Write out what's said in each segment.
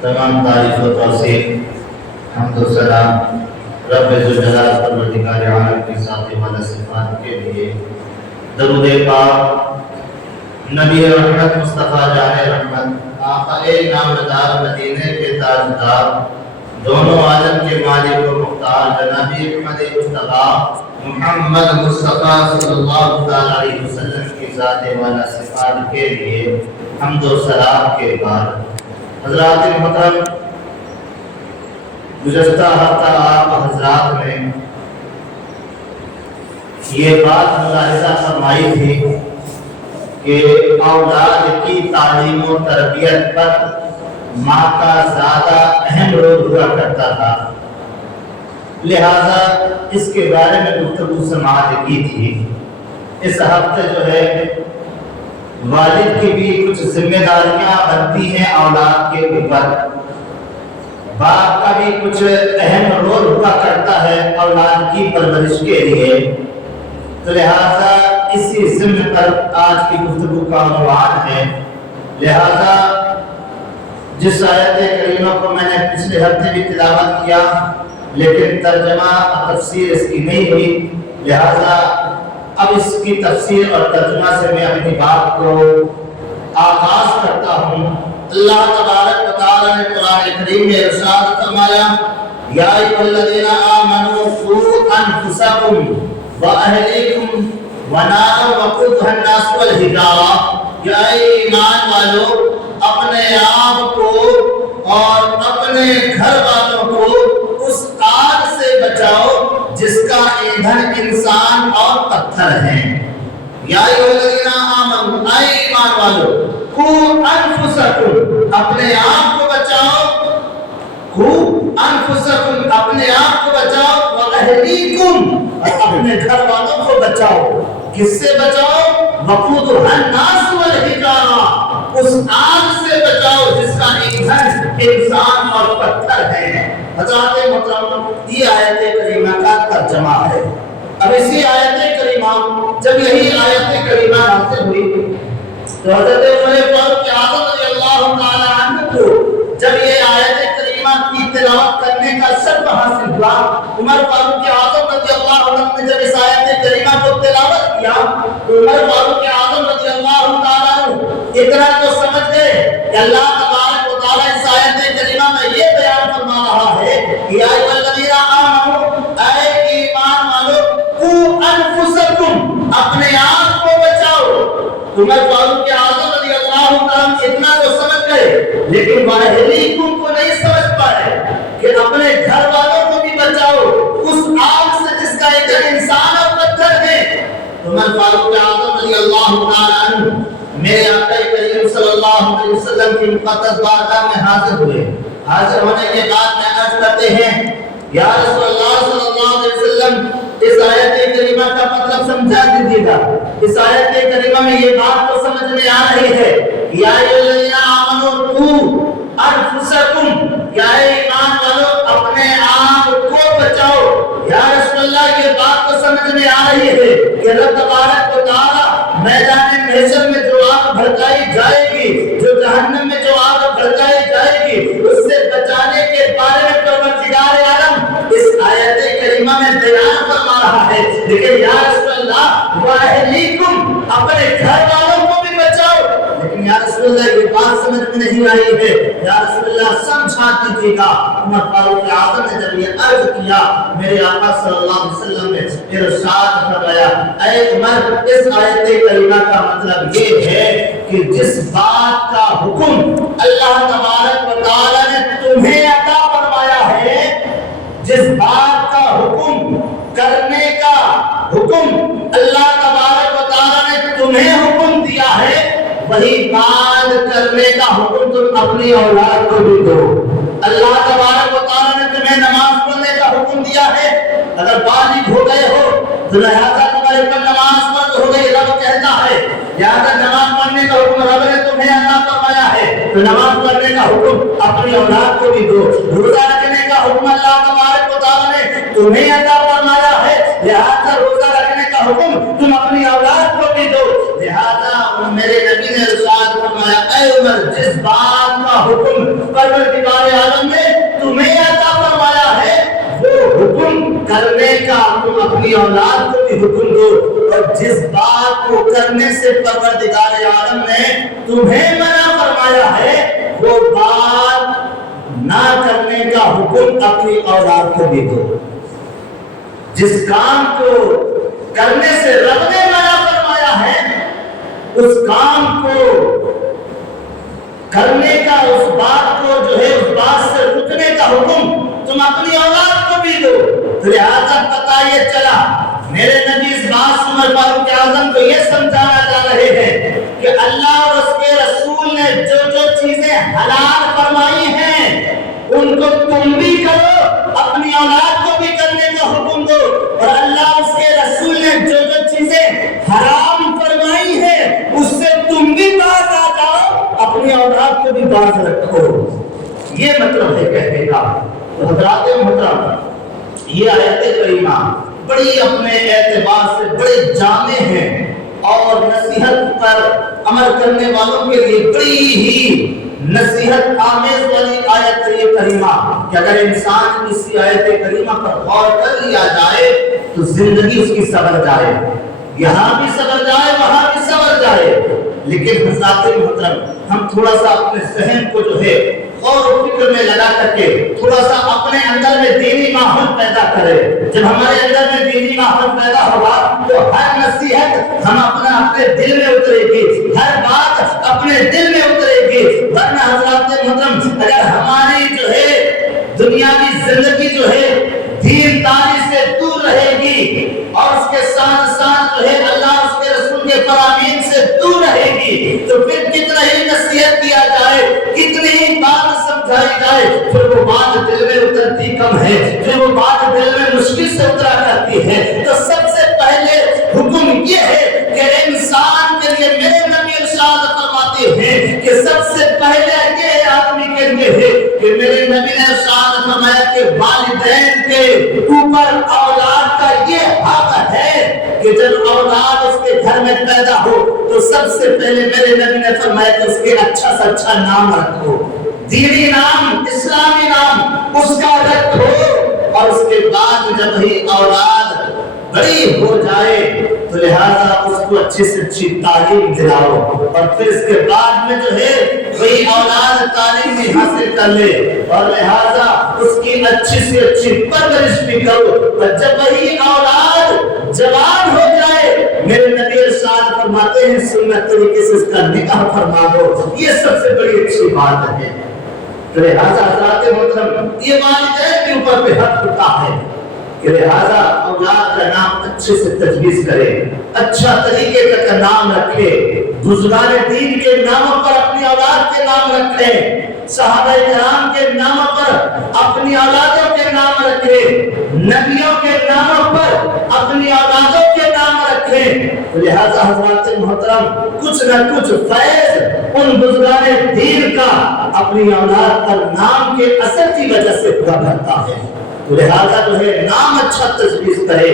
तमाम तारीफ व तौसीफ हम्द व सलाम रब ज़ुल-जलाल परवरदिगार आलम की ज़ात वाला सिफात के लिए दरूद पाक नबी रहमत मुस्तफ़ा जाने रहमत आक़ाए नामदार मदीने के ताजदार दोनों आलम के मालिक व मुख्तार जनाबी अहमद मुस्तफ़ा मुहम्मद मुस्तफ़ा सल्लल्लाहु अलैहि वसल्लम की ज़ात वाला सिफात के लिए हम्द व सलाम के बाद हज़रात मुहतरम, गुज़श्ता हफ्ता आप हज़रात ने ये बात मुलाहिज़ा फरमाई थी कि औलाद की तालीम और तरबियत पर माँ का ज़्यादा अहम रोल हुआ करता था, लिहाजा इसके बारे में गुफ्तगू समाअत की थी। इस हफ्ते जो है वालिद की भी कुछ जिम्मेदारियां बनती हैं औलाद के ऊपर, बाप का भी कुछ अहम रोल हुआ करता है औलाद की परवरिश के लिए। तो लिहाजा इसी ज़िम्मे पर आज की गुफ्तगू का उन्वान है। लिहाजा जिस आयत करीमा को मैंने पिछले हफ्ते भी तिलावत किया लेकिन तर्जमा और तफसीर इसकी नहीं हुई, लिहाजा अब इसकी तफसीर और तर्जुमा से मैं अपनी बात को आगाज करता हूँ। अल्लाह तबारक व तआला ने कुरान करीम में इरशाद फरमाया, या अय्युहल्लज़ीना आमनू क़ू अनफुसकुम व अहलीकुम व नारन वक़ूदुहा अन्नास वल हिजारा, या ईमान वालों, अपने आप को और अपने घर वालों को उस आग से बचाओ जिसका ईंधन इंसान और पत्थर है। या अय्युहल्लज़ीना आमनू, ईमान वालों, क़ू अनफुसकुम, अपने आप को बचाओ, क़ू अनफुसकुम, अपने आप को बचाओ, व अहलीकुम, और अपने घर वालों को बचाओ। किससे बचाओ? वक़ूदुहा अन्नास वल हिजारा, उस आग से बचाओ जिसका ईंधन इंसान और पत्थर है। हज़रात मुहतरम, ये आयत करीमा का तर्जमा है। अब इसी आयत करीमा, जब यही आयत करीमा नाज़िल हुई तो हज़रत उमर फारूक आज़म रज़ियल्लाहु ताला अन्हु को जब ये आयत करीमा की तिलावत करने का शर्फ हासिल हुआ, उमर फारूक आज़म रज़ियल्लाहु अन्हु ने जब इस आयत करीमा को तिलावत किया तो उमर फारूक आज़म रज़ियल्लाहु ताला अन्हु इतना तो समझ गए कि अल्लाह तबारक व तआला इस आयत करीमा में ये बयान फरमा रहा है कि या अय्युहल्लज़ीना आमनू, ऐ ईमान वालों, क़ू अनफुसकुम, अपने आप को बचाओ। उमर फारूक आज़म रज़ियल्लाहु ताला इतना तो समझ गए लेकिन वाहिलीकुम को नहीं समझ पाए कि अपने घर वालों को भी बचाओ उस आग से जिसका ईंधन इंसान और पत्थर है। उमर फारूक आज़म रज़ियल्लाहु ताला अन्हु मेरे आका करीम सल्लल्लाहु अलैहि वसल्लम की मुक़द्दस बारगाह में हाजिर हुए। हाजिर होने के बाद में अर्ज़ करते हैं, या रसूलल्लाह सल्लल्लाहु अलैहि वसल्लम, इस आयत करीमा का मतलब समझा दीजिएगा। इस आयत करीमा में ये बात तो समझ में आ रही है, या अय्युहल्लज़ीना आमनू क़ू अनफुसकुम, या ईमान वालों, अपने आप को बचाओ। या रसूलल्लाह, ये बात तो समझ में आ रही है कि रब तबारक व तआला मैदान महशर में जो आग भड़काई जाएगी, जो जहन्नम में जो आग भड़काई जाएगी, उससे बचाने के बारे में परवरदिगार आलम इस आयत करीमा में बयान फरमा रहा है। लेकिन या रसूलल्लाह, व अहलीकुम, अपने घर वालों को भी बचाओ। लेकिन या रसूलल्लाह, ये बात समझ में नहीं आई है, या रसूलल्लाह समझा दीजिएगा। उमर फारूक आज़म ने जब ये अर्ज किया, मेरे आका सल्लल्लाहु अलैहि वसल्लम ने इरशाद फरमाया, ऐ उमर, इस आयत करीमा का मतलब ये है कि जिस बात का हुक्म अल्लाह तबारक व तआला ने तुम्हें अता फरमाया है, जिस बात का हुक्म करने का हुक्म अल्लाह तबारक व तआला ने तुम्हें हुक्म दिया है, वही बात करने का हुक्म तुम अपनी औलाद को भी दो। अल्लाह तबारक व तआला ने तुम्हें नमाज पढ़ने का हुक्म दिया है, अगर बालिग हो गए हो तो लिहाजा तुम्हारे पर नमाज फर्ज हो गई। रब कहता है, लिहाजा नमाज पढ़ने का हुक्म रब ने तुम्हें अता फरमाया है तो नमाज पढ़ने का हुक्म अपनी औलाद को भी दो। रोजा रखने का हुक्म अल्लाह तबारक व तआला ने तुम्हें अता फरमाया है, लिहाजा रोजा रखने का हुक्म तुम अपनी औलाद को भी दो। लिहाजा मेरे नबी ने इरशाद फरमाया, ऐ उमर, जिस बात का हुक्म परवरदिगार आलम ने तुम्हें अता फरमाया है वो हुक्म करने का तुम अपनी औलाद को भी हुक्म दो, और जिस बात को करने से परवरदिगार आलम ने तुम्हें मना फरमाया है वो बात ना करने का हुक्म अपनी औलाद को भी दो। जिस काम को करने से रब ने मना फरमाया है उस काम को करने का, उस बात को जो है उस बात से रुकने का हुक्म तुम अपनी औलाद को भी दो। तो लिहाजा पता ये चला मेरे नबी इस बात से उमर फारूक आजम को ये समझाना चाह रहे हैं कि अल्लाह और उसके रसूल ने जो जो चीजें हलाल फरमाई हैं उनको तुम भी करो, अपनी औलाद को भी करने का हुक्म दो, और अल्लाह उसके रसूल ने जो जो चीजें हराम फरमाई है उससे तुम भी बाज आ जाओ, अपनी औलाद को भी बाज रखो। ये मतलब है कहने का। तो हज़रात मोहतरम ये आयत करीमा बड़ी अपने एतबार से बड़े जामे हैं और नसीहत पर अमल करने वालों के लिए बड़ी ही नसीहत आमेज वाली आयत ये करीमा कि अगर इंसान इसी आयत करीमा पर गौर कर लिया जाए तो जिंदगी उसकी सवर जाए, यहाँ भी सवर जाए वहाँ भी सवर जाए। लेकिन हज़रात मोहतरम हम थोड़ा सा अपने ज़हन को जो है और फिक्र में लगा करके थोड़ा सा अपने अंदर में दीनी माहौल पैदा करें। जब हमारे अंदर में दीनी माहौल पैदा होगा तो हर नसीहत हम अपने दिल में उतरेगी, हर बात अपने दिल में उतरेगी। वरना हज़रात मोहतरम अगर हमारी जो है दुनियावी जिंदगी जो है दीनदारी से दूर रहेगी और उसके साथ साथ जो है अल्लाह उसके रसूल के फरामीन से दूर रहेगी तो फिर कितना ही नसीहत किया जाए, कितनी ही बात समझाई जाए, फिर वो बात दिल में उतरती कम है, फिर वो बात दिल में मुश्किल से उतरा करती है। तो सबसे पहले हुक्म ये है कि इंसान के लिए मेरे नबी इरशाद फरमाते हैं कि सबसे पहले ये आदमी के लिए है कि मेरे नबी ने इरशाद फरमाया कि वालिदैन के ऊपर औलाद का ये हक है कि जब औलाद उसके घर में पैदा हो तो सबसे पहले मेरे नबी ने फरमाया कि उसके अच्छा से अच्छा नाम रखो, दीनी नाम, इस्लामी नाम उसका रखो, और उसके बाद जब ही औलाद बड़ी हो जाए तो लिहाजा उसको अच्छी से अच्छी तालीम दिलाओ, और फिर इसके बाद में जो है वही औलाद तालीम भी हासिल कर ले और लिहाजा उसकी अच्छी से अच्छी परवरिश भी करो। और जब वही औलाद जवान हो जाए मेरे नबी इरशाद फरमाते हैं सुन्नत तरीके से इसका निकाह फरमा दो। ये सबसे बड़ी अच्छी बात है। तो लिहाजा हज़रात मोहतरम ये वालिदैन के ऊपर भी हक होता है कि लिहाजा औलाद का नाम अच्छे से तजवीज़ करे, अच्छा तरीके का नाम रखे, बुजुर्गान दीन के नामों पर अपनी औलाद के नाम रखे, सहाबा किराम के नामों पर अपनी औलादों के नाम रखे, नबियों के नामों पर अपनी औलादों के नाम रखे। लिहाजा हज़रात मोहतरम कुछ न कुछ फैज़ उन बुजुर्गान दीन का अपनी औलाद पर नाम के असर की वजह से हुआ करता है। लिहाजा जो है नाम अच्छा तजवीज़ करे,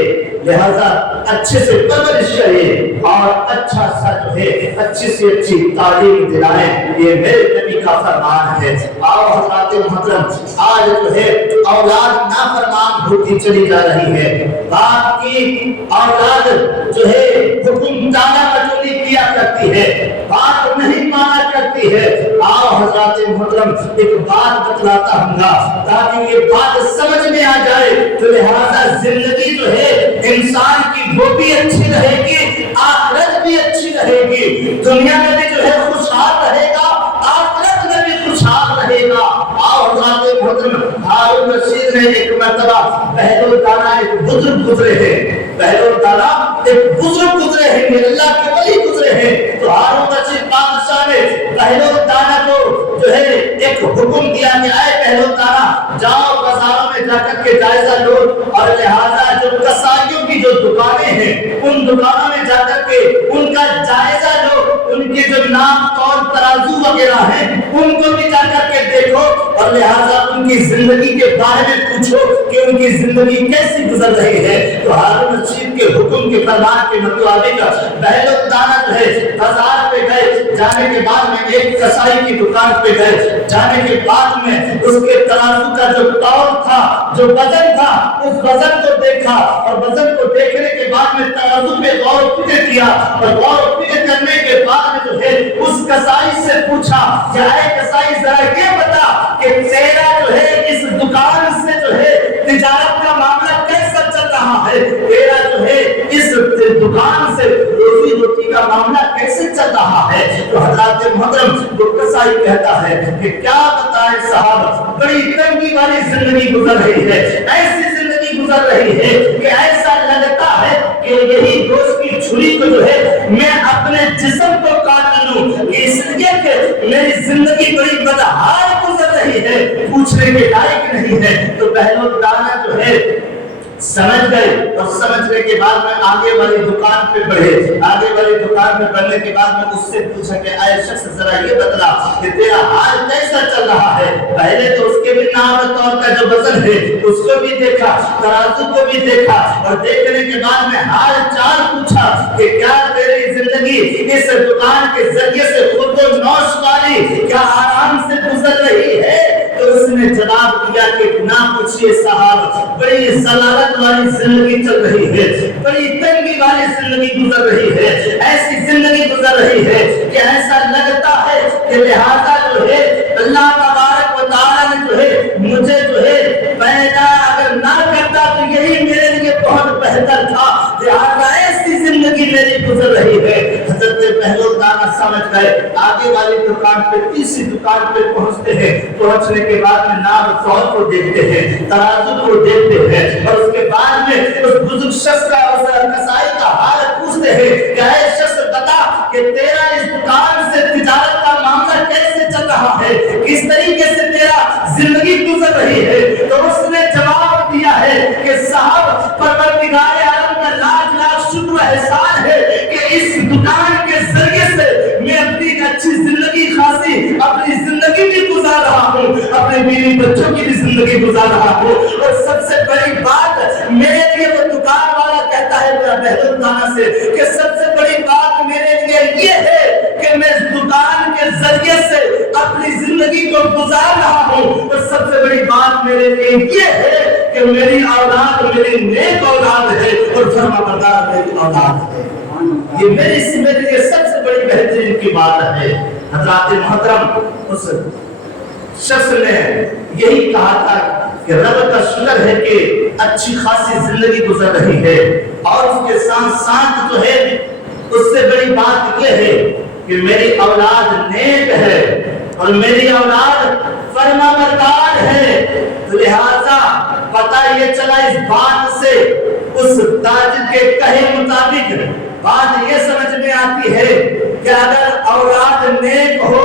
लिहाजा अच्छे से परवरिश करे और अच्छा सा जो है अच्छी से अच्छी तालीम दिलाए। ये मेरे नबी का फरमान है। आओ हज़रात मोहतरम आज जो है औलाद नाफरमान होती चली जा रही है, बाप की औलाद जो है हुक्म ताला मजूरी किया करती है, बात नहीं माना करती है। आओ हज़रात मोहतरम एक बात बतलाता हूँगा ताकि ये बात समझ में आ जाए। तो लिहाजा जिंदगी जो है इंसान की वो भी अच्छी रहेगी, आखिरत भी अच्छी रहेगी, दुनिया में भी जो है खुशहाल रहेगा, आखिरत में भी खुशहाल रहेगा। आओ हज़रात मोहतरम हारून रशीद ने एक मर्तबा पहलौदाना एक बुजुर्ग गुजरे हैं, पहलौदाना एक बुजुर्ग गुजरे हैं, अल्लाह के वली गुजरे हैं। तो हारून रशीद बादशाह ने पहलौदाना को जो है एक हुक्म दिया कि आए पहलौदाना जाओ बाजारों में जाकर के जायजा लो, और लिहाजा जो कसाईयों की जो दुकानें हैं उन दुकानों में जाकर के उनका जायजा लो, उनके जो नाम तौल तराजू वगैरह हैं उनको भी जा करके देखो और लिहाजा उनकी जिंदगी के बारे में पूछो कि उनकी जिंदगी कैसी गुजर रही है। तो हारून रशीद के हुक्म के फरमान के मुताबिक बहलोत दाना जो है बाजार पे गए, जाने के बाद में एक कसाई की दुकान पे गए, जाने के बाद में उसके तराजू का जो तौल था, जो वजन था, उस वजन को देखा और वजन को देखने के बाद में तराजू पे गौर फिक्र किया और गौर फिक्र करने के बाद में जो है उस कसाई से पूछा कि आए कसाई जरा ये बता कि तेरा जो है इस दुकान से जो है तिजारत का मामला कैसा चल रहा है, तेरा जो है इस दुकान से रोजी रोटी का मामला कैसे चल रहा है। तो हज़रत मोहतरम वो कसाई कहता है कि क्या बताएं साहब, बड़ी तंगी वाली जिंदगी गुजर रही है, ऐसी जिंदगी गुजर रही है कि ऐसा लगता है कि यही दोस्त की छुरी को जो है मैं अपने जिस्म को काट लूं, इसलिए कि मेरी जिंदगी बड़ी बदहाल गुजर रही है, पूछने के लायक नहीं है। तो बहलोत दाना जो है समझ गए और समझने के बाद में आगे वाली दुकान पे बढ़े। आगे वाली दुकान पे बढ़ने के बाद में उससे पूछा कि आए शख्स जरा ये बतला कि तेरा हाल कैसा चल रहा है। पहले तो उसके भी नाम तौर का जो वजन है उसको भी देखा, तराजू को भी देखा और देखने के बाद में हाल चाल पूछा कि क्या तेरी जिंदगी इस दुकान के जरिए से खुद नौश वाली क्या आराम से गुजर रही है। तो उसने जवाब दिया कि ना पूछिए साहब, बड़ी सलामत वाली जिंदगी चल रही है, बड़ी तंगी वाली जिंदगी गुजर रही है, ऐसी जिंदगी गुजर रही है कि ऐसा लगता है कि लिहाजा जो है अल्लाह तबारक व तआला ने जो है मुझे जो है पैदा अगर ना करता तो यही मेरे लिए बहुत बेहतर था, लिहाजा ऐसी जिंदगी मेरी गुजर रही है। हजरत बहलोत दाना समझ गए, आगे वाली दुकान पे तीसरी दुकान पे पहुंचते हैं, पहुंचने के बाद में नाम तौल को देखते हैं, तराजू को देखते हैं और उसके बाद में उस बुजुर्ग शख्स का, उस कसाई का हाल पूछते हैं कि ऐ शख्स बता कि तेरा इस दुकान से तिजारत का मामला कैसे चल रहा है, किस तरीके से तेरा जिंदगी गुजर रही है। तो उसने जवाब दिया है कि साहब परवरदिगार आलम का लाख लाख शुक्र एहसान है कि इस दुकान के जरिए से मैं अपनी अच्छी जिंदगी खासी अपनी जिंदगी भी गुजार रहा हूँ, अपने बीवी बच्चों की भी जिंदगी गुजार रहा हूँ। और सबसे बड़ी बात मेरे लिए वो दुकान वाला कहता है बहलोत दाना से कि सबसे बड़ी बात मेरे लिए ये है कि मैं इस दुकान के जरिए से अपनी जिंदगी को गुजार रहा हूँ। और सबसे बड़ी बात मेरे लिए ये है कि मेरी औलाद मेरी नेक औलाद है और फरमाबरदार मेरी औलाद है। ये मेरे लिए सबसे बड़ी बेहतरीन की बात है। हज़रत मोहतरम उस शख्स ने यही कहा था कि रब का शुक्र है कि अच्छी खासी जिंदगी गुजर रही है और उसके साथ साथ जो है उससे बड़ी बात यह है कि मेरी औलाद नेक है और मेरी औलाद फरमाबरदार है। तो लिहाजा पता ये चला इस बात से, उस ताजिर के कहे मुताबिक बात ये समझ में आती है कि अगर औलाद नेक हो,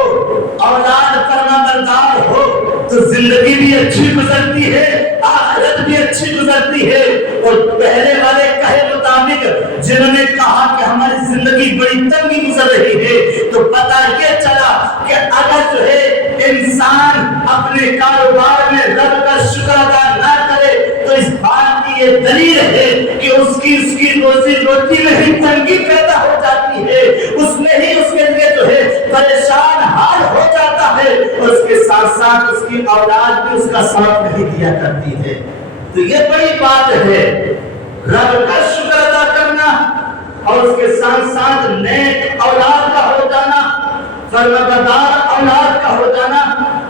औलाद फरमाबरदार हो तो जिंदगी भी अच्छी गुजरती है, आखिरत भी अच्छी गुजरती है। और पहले वाले कहे मुताबिक जिन्होंने कहा कि हमारी जिंदगी बड़ी तंगी गुजर रही है, तो पता ये चला कि अगर जो है इंसान अपने कारोबार में रब का शुक्र अदा ना करे तो इस बात की ये दलील है कि उसकी रोजी रोटी में ही तंगी पैदा हो जाती है, उसमें ही उसके लिए जो है परेशान हाल हो जाता है और उसके साथ साथ उसकी औलाद भी उसका साथ नहीं दिया करती है। तो ये बड़ी बात है, रब का शुक्र अदा करना और उसके साथ साथ नेक औलाद का हो जाना, फरमाबरदार औलाद का हो जाना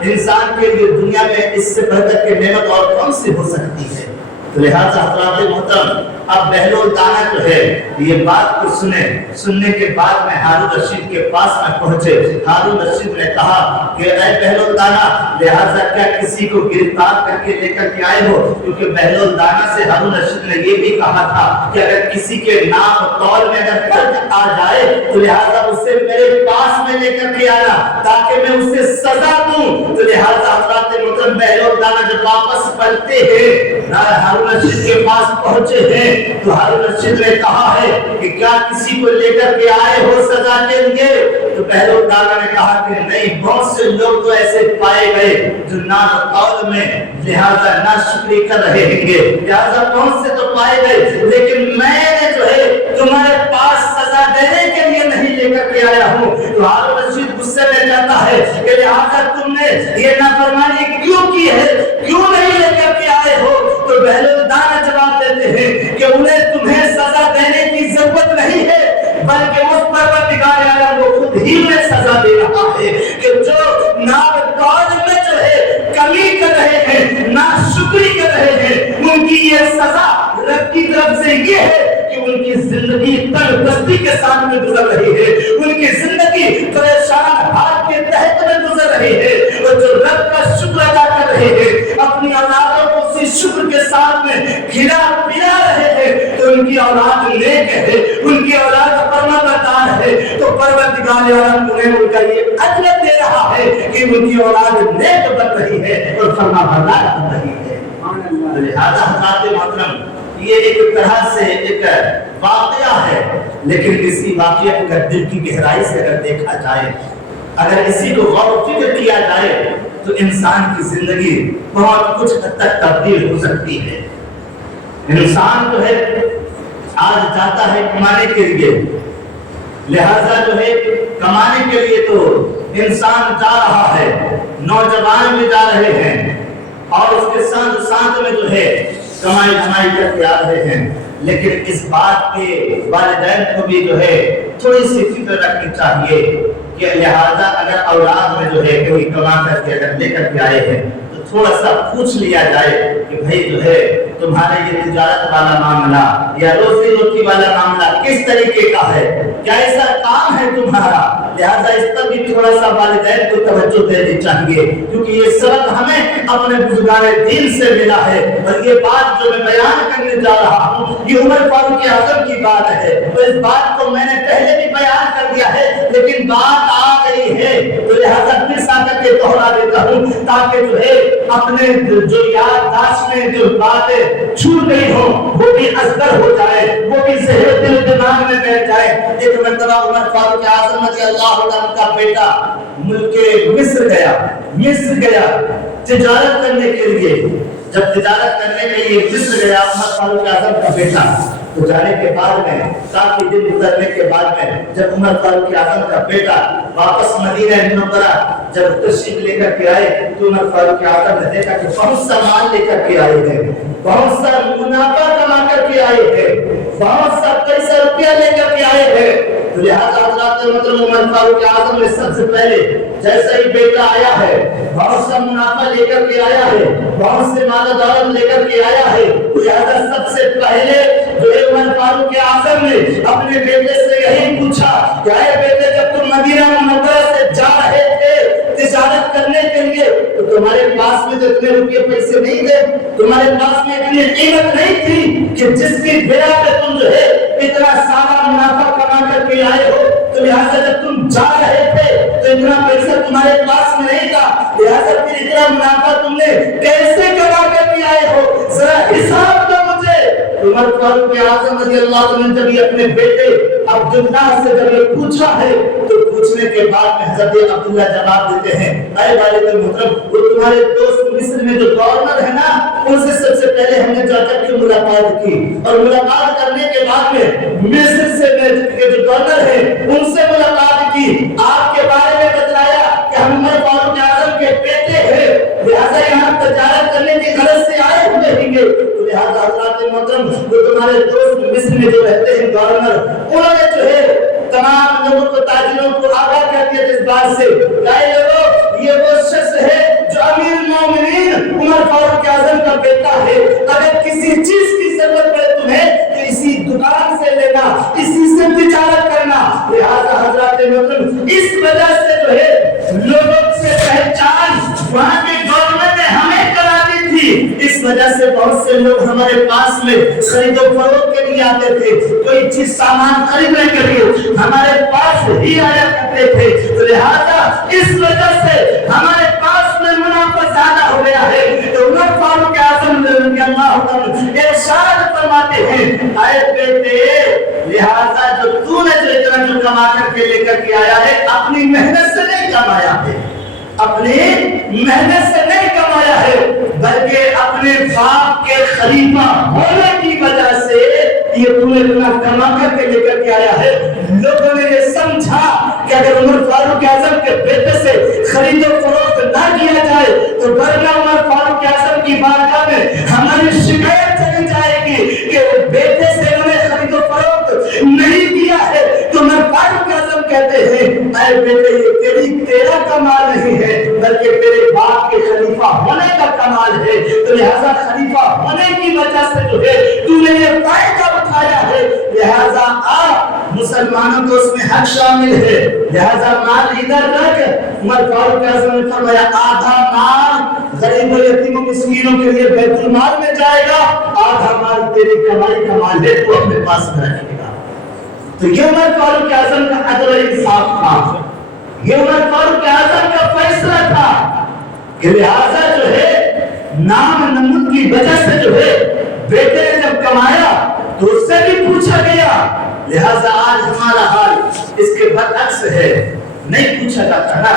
इंसान के लिए दुनिया में इससे बढ़कर के नेमत और कौन सी हो सकती है। तो लिहाजा हज़रात मोहतरम अब बहलोत दाना जो है ये बात को सुनने के बाद में हारून रशीद के पास में पहुंचे। हारून रशीद ने कहा कि ऐ बहलोत दाना, लिहाजा क्या किसी को गिरफ्तार करके लेकर के आए हो? क्योंकि बहलोत दाना से हारून रशीद ने ये भी कहा था कि अगर किसी के नाम तौल में अगर फर्क आ जाए तो लिहाजा उसे मेरे पास में लेकर के आना ताकि मैं उसे सजा दूं। तो लिहाजा हज़रात मोहतरम बहलोत दाना जब वापस पलते हैं, हारून रशीद के पास पहुंचे हैं तो हारून रशीद ने कहा है कि क्या किसी को लेकर के आए हो सजा के लिए? तो पहलौदारा ने कहा कि नहीं, बहुत से लोग तो ऐसे पाए गए जो ना कौल में लिहाजा ना शुक्री कर रहे होंगे, लिहाजा बहुत से तो पाए गए, लेकिन मैंने जो है तुम्हारे पास सजा देने के लिए नहीं लेकर के आया हूँ। तो हारून रशीद गुस्से में जाता है कि लिहाजा तुमने ये नाफरमानी क्यों की है, क्यों नहीं लेकर के आए हो? तो बहलौदारा जवाब देते हैं कि उन्हें तुम्हें सजा देने की जरूरत नहीं है, बल्कि उस परवरदिगार आलम को खुद ही में सजा दे रहा है कि जो नाकौल में जो है कमी कर रहे हैं, नाशुक्री कर रहे हैं, उनकी ये सजा रब की तरफ से ये है कि उनकी जिंदगी तंगदस्ती के साथ में गुजर रही है, उनकी जिंदगी परेशान हाथ के तहत में गुजर रही है, और जो रब का शुक्र अदा कर रहे हैं, अपनी औलादों को उसी शुक्र के साथ में खिला पिला रहे हैं, तो उनकी औलाद नेक है, उनकी औलाद फरमाबरदार है, तो परवरदिगार आलम उन्हें उनका ये अजर दे रहा है कि उनकी औलाद नेक बन रही है और फरमाबरदार बन रही है। लिहाजा हज़रात मोहतरम, ये एक तरह से एक वाकया है, लेकिन इसी वाकये को अगर दिल की गहराई से अगर देखा जाए, अगर इसी को गौर फिक्र किया जाए, तो इंसान की जिंदगी बहुत कुछ हद तक तब्दील हो सकती है। इंसान जो है आज जाता है कमाने के लिए, लिहाजा जो है कमाने के लिए तो इंसान जा रहा है, नौजवान भी जा रहे हैं, और उसके साथ साथ में जो है कमाई धमाई करके आ रहे हैं, लेकिन इस बात के वालिदैन को भी जो है थोड़ी सी फिक्र रखनी चाहिए कि लिहाजा अगर औलाद में जो है कोई कमा करके अगर लेकर के आए हैं तो थोड़ा सा पूछ लिया जाए कि भाई जो है तुम्हारे ये तिजारत वाला मामला या रोजी रोटी वाला मामला किस तरीके का है, क्या ऐसा काम है तुम्हारा? लिहाजा इस पर भी थोड़ा सा वालिदैन को तवज्जो देनी चाहिए, क्योंकि ये सबक हमें अपने बुजुर्गाने दीन से मिला है। और ये बात जो मैं बयान करने जा रहा हूँ, ये उमर फारूक आज़म की बात है, तो इस बात को मैंने पहले भी बयान कर दिया है, लेकिन बात आ गई है तो लिहाजा फिर साकर के दोहरा देता हूँ, ताकि जो है अपने जो याददाश्त में जो बातें छूट गई हो वो भी असर हो जाए, वो भी ज़हन दिल दिमाग में बैठ जाए। एक मर्तबा उमर फारूक आज़म रज़ियल्लाहु अन्हु का बेटा मुल्क मिस्र गया तिजारत करने के लिए। जब तिजारत करने के लिए मिस्र गया उमर फारूक आज़म का बेटा, तो जाने के बाद में काफी दिन गुजरने के बाद में जब उमर फारूक आज़म का बेटा वापस मदीना मुनव्वरा जब तशरीफ लेकर के आए, तो उमर फारूक आज़म ने देखा कि बहुत सा माल लेकर के आए हैं, बहुत सा मुनाफा कमा करके आए हैं, बहुत सा पैसा रुपया लेकर के आए हैं। तो लिहाजा मतलब उमर फारूक आज़म ने सबसे पहले जैसा ही बेटा आया है, बहुत सा मुनाफा लेकर के आया है, बहुत से माल दौलत लेकर के आया है, लिहाजा सबसे पहले जो है उमर फारूक आज़म ने अपने बेटे से यही पूछा, क्या है बेटे, जब तुम मदीना मुनव्वरा से जा रहे थे तिजारत करने के लिए, तो तुम्हारे पास में तो इतने रुपये पैसे नहीं थे, तुम्हारे पास में इतनी कीमत नहीं थी कि जिसकी बिना पे तुम जो है इतना सारा मुनाफा कमा करके आए हो, तो लिहाजा जब तुम जा रहे थे तो इतना पैसा तुम्हारे पास में नहीं था, लिहाजा फिर इतना मुनाफा तुमने कैसे कमा करके आए हो, जरा हिसाब दो मुझे। उमर फारूक आज़म रज़ियल्लाहु अन्हु जब ये अपने बेटे अब्दुल्ला से जब ये पूछा है, तो पूछने के बाद में हज़रत अब्दुल्ला जवाब देते हैं, ऐ वालिद मोहतरम, वो तुम्हारे दोस्त मिस्र में जो गवर्नर है ना, उनसे सबसे पहले हमने जाकर के मुलाकात की, और मुलाकात करने के बाद में मिस्र से के जो गवर्नर है उनसे मुलाकात की, आपके बारे में बतलाया कि हम उमर फारूक आज़म के बेटे हैं, लिहाजा यहाँ तिजारत करने की गरज से आए हुए होंगे। तो लिहाजा हज़रात मोहतरम, वो तुम्हारे दोस्त मिस्र में जो रहते हैं गवर्नर, उन्होंने जो है तमाम लोगों को, ताजिरों को आगाह कर दिया इस बात से, ये वो शख्स है जो अमीर मोमिनीन उमर फारूक आज़म का बेटा है, अगर किसी चीज की जरूरत पड़े तुम्हें तो इसी दुकान से लेना, इसी से तिजारत करना। लिहाजा हज़रात मोहतरम, इस वजह से जो है लोगों से पहचान वहाँ के गवर्नमेंट ने हमें करा दी थी, इस वजह से बहुत से लोग हमारे पास में खरीदो फरोख्त के लिए आते थे, कोई चीज सामान खरीदने के लिए हमारे पास ही आया करते थे। तो लिहाजा इस वजह से हमारे पास में मुनाफा ज्यादा हो गया है। तो उमर फारूक आज़म کر کے آیا ہے، اپنی محنت سے نہیں کمایا ہے، اپنی محنت سے نہیں کمایا ہے، بلکہ اپنے باپ کے خلیفہ ہونے کی وجہ سے یہ تمہیں اتنا کما کر کے لے کر کے آیا ہے۔ لوگوں نے یہ سمجھا کہ اگر عمر فاروق اعظم کے بیٹے سے خرید و فروخت نہ کیا جائے تو ورنہ عمر فاروق اعظم کی بارگاہ میں ہماری شکایت چلی جائے گی کہ بیٹے سے انہوں نے خرید و فروخت نہیں کیا ہے، تو عمر فاروق اعظم کہتے ہیں اے بیٹے یہ تیرا کمال نہیں ہے بلکہ تیرے باپ کے خلیفہ ہونے کا کمال ہے، تو لہذا خلیفہ ہونے کی وجہ سے جو ہے تو نے یہ فائدہ اٹھایا ہے، لہذا آپ مسلمانوں کو اس میں حق شامل ہے، لہذا مال ادھر رکھ۔ عمر فاروق اعظم نے فرمایا آدھا مال غریب و یتیم و مسکینوں کے لیے بیت المال میں جائے گا، آدھا مال تیری کمائی کا مال ہے تو اپنے پاس رکھے گا۔ تو یہ عمر فاروق اعظم کا عدل و انصاف تھا، یہ عمر فاروق اعظم کا فیصلہ تھا کہ لہذا جو ہے نام نمود کی وجہ سے جو ہے بیٹے نے جب کمایا تو اس سے بھی پوچھا گیا، لہذا آج ہمارا حال اس کے برعکس ہے، نہیں پوچھا جاتا نا،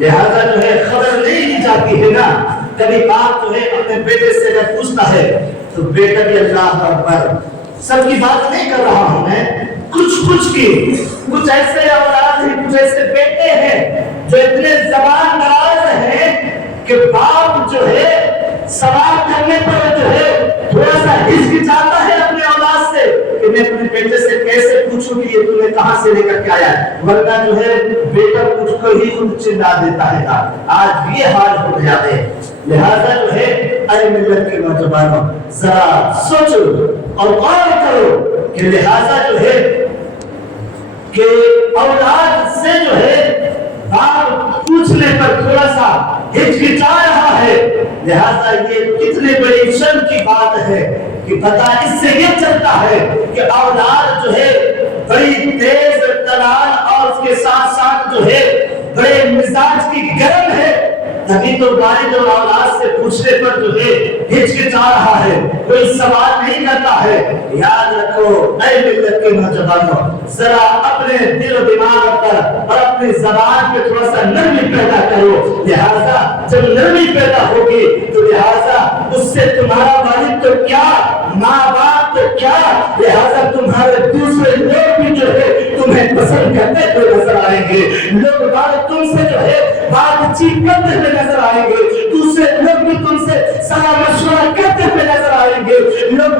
لہذا جو ہے خبر نہیں لی جاتی ہے نا، کبھی باپ جو ہے اپنے بیٹے سے جب پوچھتا ہے تو بیٹا بھی اللہ اکبر، سب کی بات نہیں کر رہا ہوں میں، کچھ ایسے اولاد ہیں، کچھ ایسے بیٹے ہیں جو اتنے زبان دراز ہیں کہ باپ جو ہے سوال کرنے پر جو ہے تھوڑا سا ہچکچاتا ہے اپنے اولاد سے کہ میں اپنے بیٹے سے کیسے پوچھوں کہ یہ تمہیں کہاں سے لے کر کے آیا ہے، ورنہ جو ہے بیٹا کچھ کو ہی خود چلا دیتا ہے۔ آج یہ حال ہو گیا ہے، لہذا جو ہے اے ملت کے نوجوانوں ذرا سوچو اور غور کرو کہ لہذا جو ہے کہ اولاد سے جو ہے باپ پوچھنے پر تھوڑا سا ہچکچا رہا ہے، لہذا یہ کتنے بڑی شرم کی بات ہے کہ پتہ اس سے یہ چلتا ہے کہ اولاد جو ہے بڑی تیز تلال اور اس کے ساتھ ساتھ جو ہے بڑے مزاج کی گرم ہے، تبھی تو والد اور اولاد سے پوچھنے پر جو ہے ہچکچا رہا ہے، کوئی سوال نہیں کرتا ہے۔ یاد رکھو اے ملت کے نوجوانوں ذرا اپنے دل و دماغ پر اور اپنی زبان پہ تھوڑا سا نرمی پیدا کرو، لہذا جب نرمی پیدا ہوگی تو لہذا اس سے تمہارا والد تو کیا ماں باپ تو کیا، لہذا تمہارے دوسرے لوگ بھی جو ہے تمہیں پسند کرتے ہوئے نظر آئیں گے، لوگ تم سے جو ہے بات چیت کرتے ہوئے نظر آئیں گے، دوسرے لوگ بھی تم سے صلاح مشورہ کرتے ہوئے نظر آئیں گے، لوگ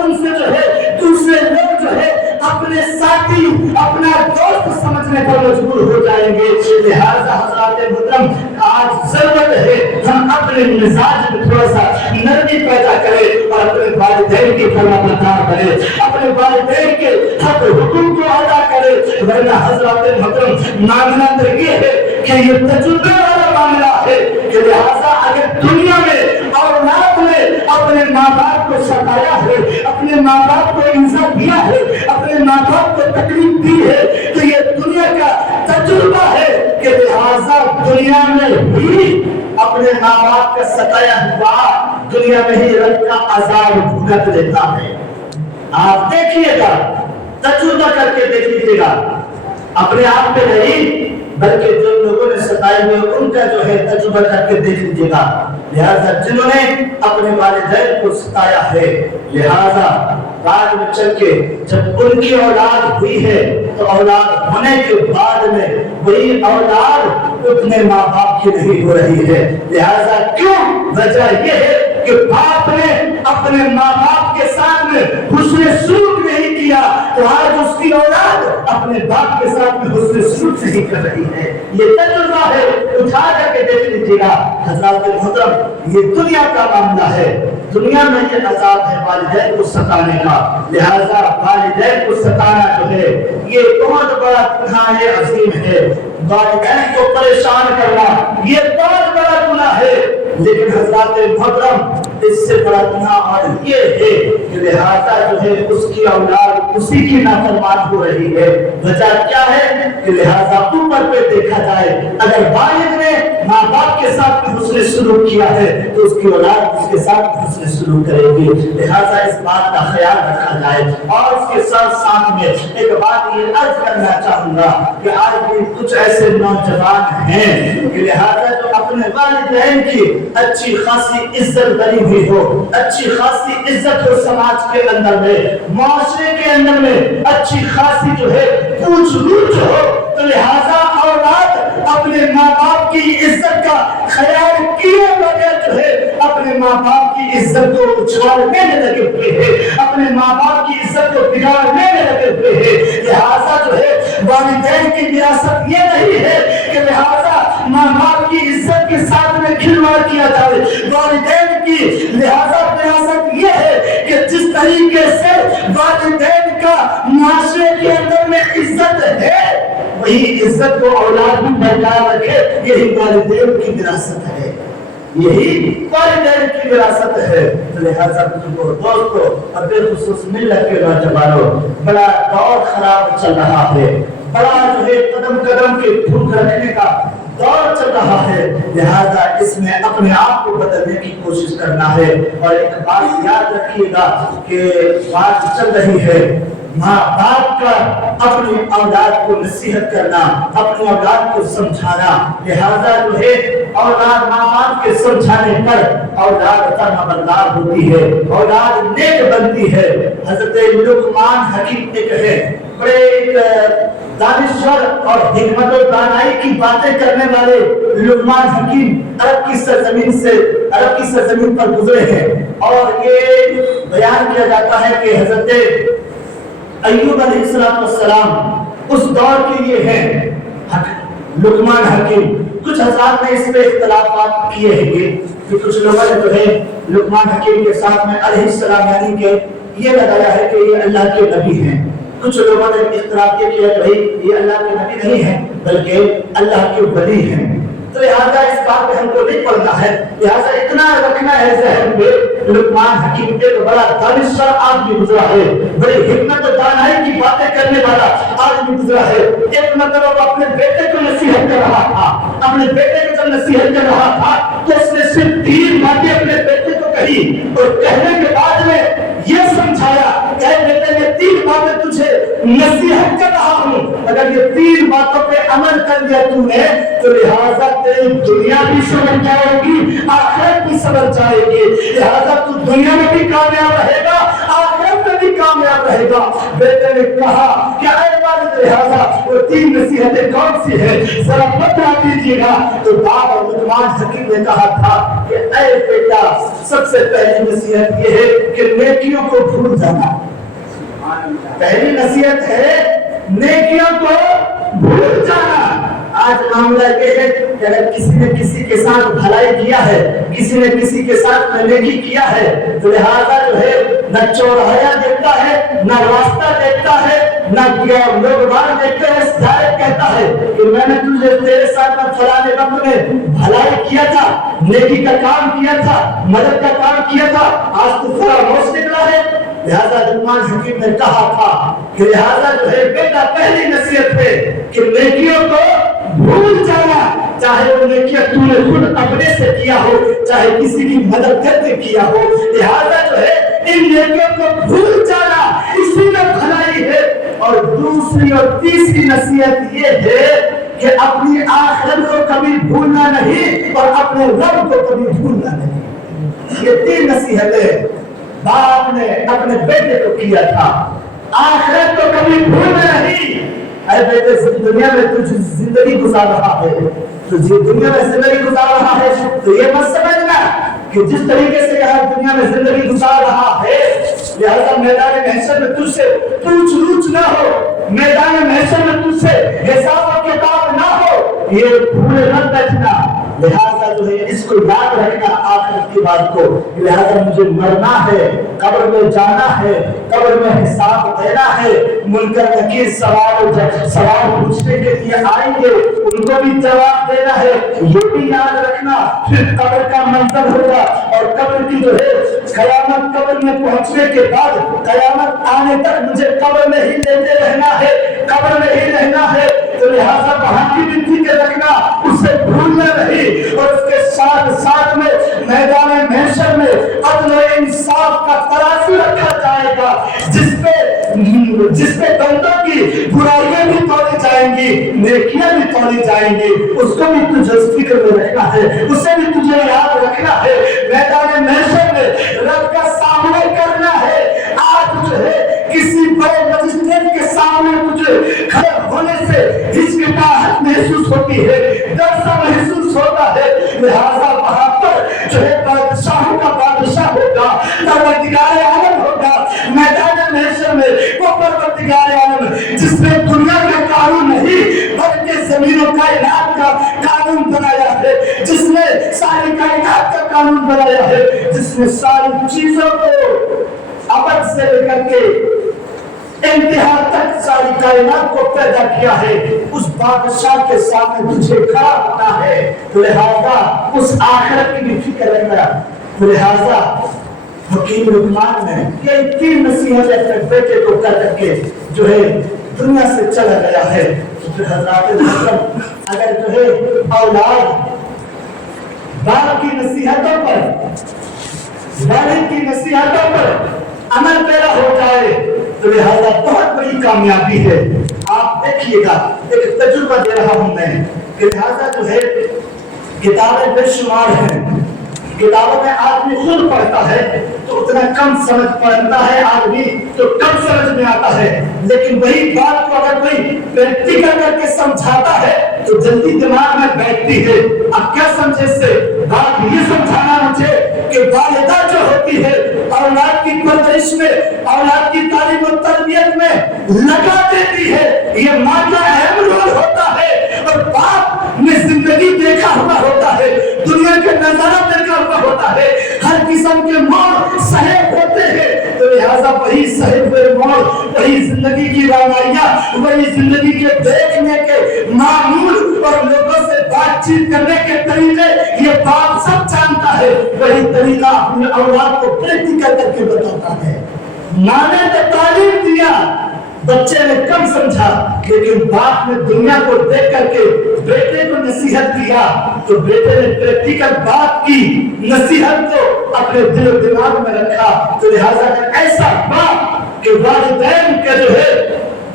تم سے جو ہے دوسرے لوگ جو ہے اپنے ساتھی اپنا دوست سمجھنے پر مجبور ہو جائیں گے، لہذا حضرات محترم آج ضرورت ہے ہم اپنے مزاج میں تھوڑا سا نرمی پیدا کریں اور اپنے والدین کی فرما بردار کریں، اپنے والدین کے حق حکم کو ادا کریں، ورنہ حضرات محترم معاملہ تو یہ ہے کہ یہ تجربے والا معاملہ ہے کہ لہذا اگر دنیا میں اولاد نے اپنے ماں باپ کو ستایا ہے، اپنے ماں باپ کو ایذا دیا ہے، اپنے ماں باپ کو تکلیف دی ہے، تو یہ دنیا کا تجربہ ہے کہ لہذا دنیا میں ہی اپنے ماں باپ کا ستایا ہوا دنیا میں ہی رب کا عذاب بھگت لیتا ہے۔ آپ دیکھیے گا، تجربہ کر کے دیکھ لیجیے گا، اپنے آپ پہ نہیں بلکہ جو لوگوں نے ستائے ہوئے ان کا جو ہے تجربہ کر کے دیکھ لیجیے گا، لہذا جنہوں نے اپنے والدین کو ستایا ہے، لہذا بعد میں چل کے جب ان کی اولاد ہوئی ہے تو اولاد ہونے کے بعد میں وہی اولاد اتنے ماں باپ کی نہیں ہو رہی ہے، لہذا کیوں؟ وجہ یہ ہے کہ باپ نے اپنے ماں باپ کے ساتھ میں حسن سلوک نہیں کیا، تو آج اس کی اولاد اپنے باپ کے ساتھ میں حسن سلوک نہیں کر رہی ہے۔ یہ تجربہ ہے، اٹھا کر کے دیکھ لیجیے گا حضرات محترم، یہ دنیا کا معاملہ ہے، دنیا میں یہ عذاب ہے والدین کو ستانے کا، لہذا والدین کو ستانا جو ہے یہ بہت بڑا گناہ عظیم ہے، والدین کو پریشان کرنا یہ بہت بڑا گناہ ہے، لیکن حضرات محترم اس سے بڑا گناہ اور یہ ہے کہ لہذا جو ہے اس کی اولاد اسی کی نافرمان ہو رہی ہے۔ وجہ کیا ہے کہ لہذا اوپر پہ دیکھا جائے اگر والد نے ماں باپ کے ساتھ حسن سلوک کیا ہے تو اس کی اولاد اس کے ساتھ حسن سلوک کرے گی. لہٰذا اس بات کا خیال رکھا جائے. اور اس کے ساتھ ساتھ میں ایک بات یہ عرض کرنا چاہوں گا کہ آج بھی کچھ ایسے نوجوان ہیں کہ لہٰذا جو اپنے والدین کی اچھی خاصی عزت بنی ہوئی ہو, اچھی خاصی عزت ہو سماج کے اندر میں, معاشرے کے اندر میں اچھی خاصی جو ہے پوچھ گچھ ہو, تو لہٰذا اولاد اپنے ماں باپ کی عزت کا خیال کیے بغیر جو ہے اپنے ماں باپ کی عزت کو اچھالنے میں لگے ہوئے ہیں, اپنے ماں باپ کی عزت کو بگاڑنے میں لگے ہوئے ہیں. لہٰذا جو ہے والدین کی وراثت یہ نہیں ہے کہ لہٰذا ماں باپ کی عزت کے ساتھ میں کھلواڑ کیا جائے. والدین کی لہٰذا وراثت یہ ہے کہ جس طریقے سے والدین کا معاشرے کے اندر میں عزت ہے وہی عزت کو اولاد بھی برقرار رکھے. یہی والدین کی وراثت ہے, یہی والدین کی وراثت ہے. لہٰذا دوستو اور بالخصوص ملت کے نوجوانوں, بڑا دور خراب چل رہا ہے, بڑا جو ہے قدم قدم کے بھوک رکھنے کا دور چل رہا ہے. لہذا اس میں اپنے آپ کو بدلنے کی کوشش کرنا ہے. اور ایک بات یاد رکھیے گا کہ بات چل رہی ہے ماں باپ کا اپنی اولاد کو نصیحت کرنا, اپنی اولاد کو سمجھانا. لہذا جو ہے اولاد ماں باپ کے سمجھانے پر اولاد فرمانبردار ہوتی ہے, اولاد نیک بنتی ہے. حضرت لقمان حکیم نے کہے, بڑے دانشور اور حکمت و دانائی کی باتیں کرنے والے لقمان حکیم عرب کی سرزمین پر گزرے ہیں. اور یہ بیان کیا جاتا ہے کہ حضرت ایوب علیہ السلام اس دور کے یہ ہیں لقمان حکیم. کچھ حضرات نے اس پہ اختلافات کیے ہیں کہ کچھ لوگوں نے جو ہے لقمان حکیم کے ساتھ میں علیہ السلام یعنی کہ یہ لگایا ہے کہ یہ اللہ کے نبی ہیں. کچھ لوگوں نے اختلاف کیا کہ بھائی یہ اللہ کے نبی نہیں ہیں بلکہ اللہ کے ولی ہیں. تو لہٰذا اس بات پہ ہم کو نہیں پڑھنا ہے. لہٰذا اتنا رکھنا ہے ذہن میں لقمان حکیم ایک بڑا دانشور آدمی گزرا ہے, بڑی حکمت و دانائی کی باتیں کرنے والا آدمی گزرا ہے. ایک مرتبہ وہ اپنے بیٹے کو نصیحت کر رہا تھا. اپنے بیٹے کو جب نصیحت کر رہا تھا تو اس نے صرف 3 باتیں اپنے بیٹے کو کہی اور کہنے کے بعد میں یہ سمجھایا کہ اے بیٹے میں 3 باتیں تجھے نصیحت کر رہا ہوں, اگر یہ 3 باتوں پہ عمل کر لیا تو نے تو لہٰذا تیری دنیا بھی سمجھ جائے گی, آخرت بھی سمجھ جائے گی. لہٰذا تو دنیا میں بھی کامیاب رہے گا, آخرت میں بھی کامیاب رہے گا. بیٹے نے کہا کہ اے والد لہٰذا وہ 3 نصیحتیں کون سی ہیں ذرا بتا دیجیے گا. تو باپ اور لقمان حکیم نے کہا تھا کہ اے بیٹا سب سے پہلی نصیحت یہ ہے کہ نیکیوں کو بھول جانا. پہلی نصیحت ہے نیکیوں کو بھول جانا. آج معاملہ یہ ہے کہ اگر کسی نے کسی کے ساتھ بھلائی کیا ہے, کسی نے کسی کے ساتھ نیکی کیا ہے تو لہٰذا جو ہے نہ چوراہا دیکھتا ہے, نہ راستہ دیکھتا ہے, نہ لوگ باہر دیکھتے ہیں, ظاہر کہتا ہے کہ میں نے تجھے تیرے ساتھ میں فلانے وقت میں بھلائی کیا تھا, نیکی کا کام کیا تھا, مدد کا کام کیا تھا, آج تو فراموش نکلا ہے. لہذا لقمان حکیم نے کہا تھا کہ لہذا جو ہے بیٹا پہلی نصیحت ہے کہ نیکیوں کو بھول جانا. چاہے وہ نیکیاں تو نے خود اپنے سے کیا ہو, چاہے کسی کی مدد کر کے کیا ہو, لہذا جو ہے ان نیکیوں کو بھول جانا اسی میں بھلائی ہے. اور دوسری اور تیسری نصیحت یہ ہے کہ اپنی آخرت کو کبھی بھولنا نہیں اور اپنے رب کو کبھی بھولنا نہیں. یہ 3 نصیحتیں باپ نے اپنے بیٹے کو کیا تھا. آخرت کو کبھی بھولنا نہیں. اے بیٹے دنیا میں تجھ زندگی گزار رہا ہے, تو دنیا میں زندگی گزار رہا ہے تو یہ مت سمجھنا کہ جس طریقے سے یہاں دنیا میں زندگی گزار رہا ہے لہذا میدان محشر میں تجھ سے پوچھ گچھ نہ ہو, میدان محشر میں تجھ سے حساب و کتاب نہ ہو, یہ بھولے نہ بیٹھنا. لہذا جو ہے اس کو یاد رکھنا آخرت کی بات کو. لہذا مجھے مرنا ہے, قبر میں جانا ہے, قبر میں حساب دینا ہے, منکر نکیر سوال پوچھنے کے لیے آئیں گے, ان کو بھی جواب دینا ہے. یہ بھی یاد رکھنا. پھر قبر کا منظر ہوگا اور قبر کی जो है कयामत कब्र में पहुंचने के बाद कयामत आने तक मुझे कब्र में ही लेते रहना है, कब्र में ही रहना है। तो लिहाजा वहां की विनती के रखना, उसे भूलना नहीं। और उसके साथ साथ में मैदान महशर में अदल और इंसाफ का तराजू रखा जाएगा, जिसपे बंदों की बुराइयां भी तोड़ी जाएंगी, नेकियां भी तोड़ी जाएंगी। उसको भी तुझे फिक्र में रखना है, उसे भी तुझे याद रखना है। मैदान महशर में रब का सामना करना है। आज जो है किसी बड़े मजिस्ट्रेट के सामने तुझे खड़े होने से हिचकिचाहट महसूस होती है, डर सा महसूस होता है। लिहाजा वहां पर जो है बादशाहों का बादशाह होगा, परवरदिगार आलम होगा। मैदान महशर में वो परवरदिगार आलम जिसने दुनिया का कानून नहीं बल्कि जमीनों कायनात का कानून बनाया है, जिसने सारी कायनात का कानून बनाया है, जिसने सारी चीजों को अबद से लेकर के इंतहा तक सारी कायनात को पैदा किया है, उस बादशाह के सामने तुझे खड़ा होना है। तो लिहाजा उस आखिरत की भी फिक्र रखना। तो लिहाजा हकीम लुकमान ने ये 3 नसीहतें अपने बेटे को कर करके जो है दुनिया से चला गया है। तो फिर हज़रात मोहतरम, अगर जो है औलाद बाप की नसीहतों पर, वालिद की नसीहतों पर अमल पैदा हो जाए तो लिहाजा बहुत बड़ी कामयाबी है। आप देखिएगा, एक तजुर्बा दे रहा हूं मैं कि लिहाजा जो है किताबें बेशुमार हैं, किताबों में आदमी खुद पढ़ता है तो उतना कम समझ पड़ता है, आदमी तो कम समझ में आता है। लेकिन वही बात को अगर कोई प्रैक्टिकल करके समझाता है तो जल्दी दिमाग में बैठती है। अब क्या समझे से बात ये समझाना मुझे कि वालिदा जो होती है औलाद की परवरिश में, औलाद की तालीम और तरबियत में लगा देती है। ये माँ का अहम रोल होता है। और बाप ने जिंदगी देखा हुआ होता है, दुनिया के नजारा देखा हुआ होता है, हर किस्म के मोड़ सहे होते हैं। तो लिहाजा वही सहे हुए मोड़, वही जिंदगी की रामायणा, वही जिंदगी के देखने के मामूल और लोगों से बातचीत करने के तरीके ये बाप सब जानता है। वही तरीका अपने औलाद को प्रैक्टिकल करके बताता है। माँ ने तो तालीम दिया, बच्चे ने कम समझा, लेकिन बाप ने दुनिया को देख करके बेटे को नसीहत किया तो बेटे ने प्रैक्टिकल बाप की नसीहत को अपने दिल दिमाग में रखा। तो लिहाजा ऐसा बाप के वालिदैन के जो है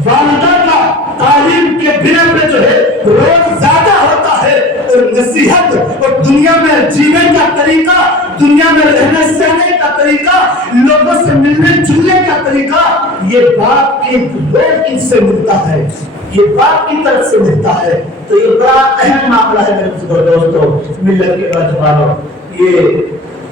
वालिदा का तालीम के बिना पे जो है रोज ज्यादा होता है। और नसीहत और दुनिया में जीने का तरीका, दुनिया में रहने सहने का तरीका, लोगों से मिलने जुलने का तरीका ये बाप की रोज से मिलता है, ये बाप की तरफ से मिलता है। तो ये बड़ा अहम मामला है मेरे दोस्तों, मिलत के नौजवानों। ये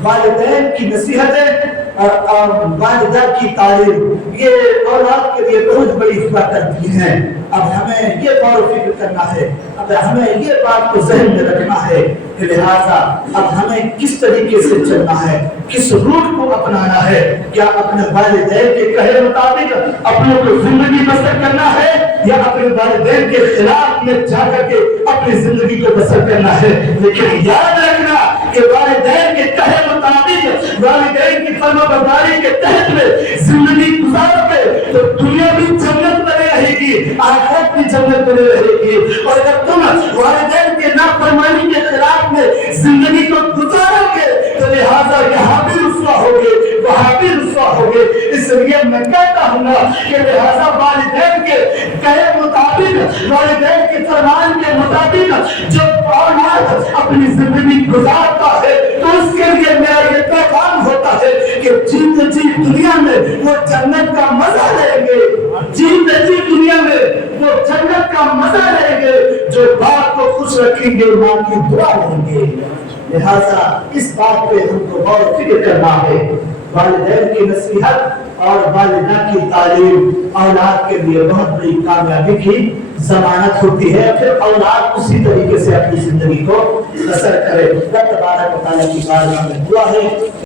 वालिदैन की नसीहतें और वालिदा की तालीम ये औलाद के लिए बहुत बड़ी हुआ करती है। अब हमें ये गौर फिक्र करना है, अब हमें ये बात को जहन में रखना है कि लिहाजा अब हमें किस तरीके से चलना है, किस रूट को अपनाना है। क्या अपने वालिदैन के कहे मुताबिक अपने को जिंदगी बसर करना है या अपने वालिदैन के खिलाफ में जाकर के अपनी जिंदगी को बसर करना है। लेकिन याद रखना कि वालिदैन के कहे मुताबिक, वालिदैन की फरमाबरदारी के तहत में जिंदगी गुजारोगे तो दुनिया भी जन्नत बनी रहेगी, आखिरत भी जन्नत बनी रहेगी। और अगर तुम वालिदैन के नाफरमानी के खिलाफ में जिंदगी को गुजारोगे तो लिहाजा यहाँ भी रुसवा होगे, वहाँ भी रुसवा होगे। इसलिए मैं कहता हूँ ना कि लिहाजा वालिदैन के कहे मुताबिक, वालिदैन के फरमान के मुताबिक जो औलाद अपनी जिंदगी गुजारता है तो उसके लिए मेरा ये पैगाम होता है कि जीते जी दुनिया में वो जन्नत का मजा लेंगे, जीते जी दुनिया में वो जन्नत का मजा लेंगे जो बाप को खुश रखेंगे, माँ की दुआ लेंगे। लिहाजा इस बात पे हमको बहुत फिक्र करना है। वालिदैन की नसीहत और वालिदा की तालीम औलाद के लिए बहुत बड़ी कामयाबी की जमानत होती है। फिर औलाद उसी तरीके से अपनी जिंदगी को बसर करे। अल्लाह तबारक व तआला की बारगाह में दुआ है।